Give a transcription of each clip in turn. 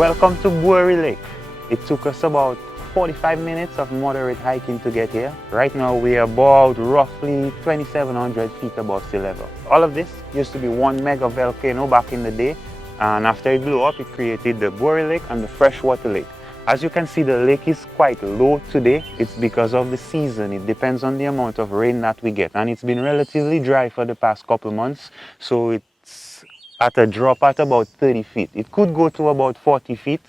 Welcome to Boeri Lake. It took us about 45 minutes of moderate hiking to get here. Right now we are about roughly 2,700 feet above sea level. All of this used to be one mega volcano back in the day, and after it blew up it created the Boeri Lake and the Freshwater Lake. As you can see, the lake is quite low today. It's because of the season. It depends on the amount of rain that we get, and it's been relatively dry for the past couple months, so it's at a drop at about 30 feet. It could go to about 40 feet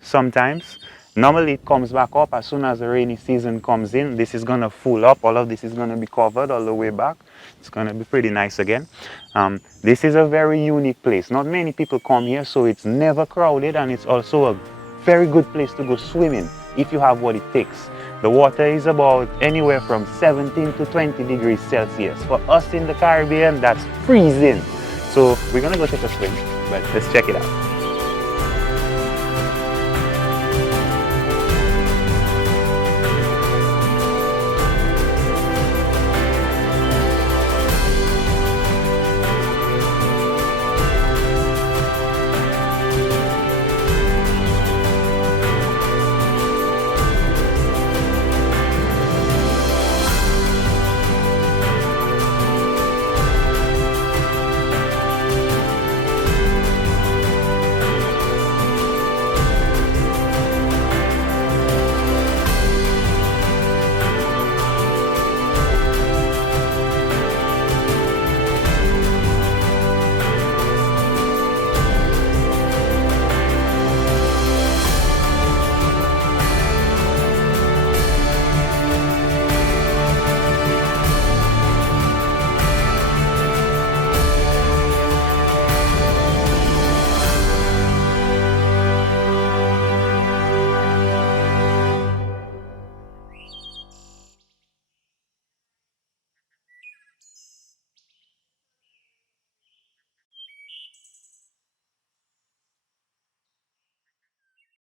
sometimes. Normally it comes back up as soon as the rainy season comes in. This is going to full up. All of this is going to be covered all the way back. It's going to be pretty nice again. This is a very unique place. Not many people come here, so it's never crowded, and it's also a very good place to go swimming if you have what it takes. The water is about anywhere from 17 to 20 degrees Celsius. For us in the Caribbean, that's freezing. So we're going to go take a swim, but let's check it out.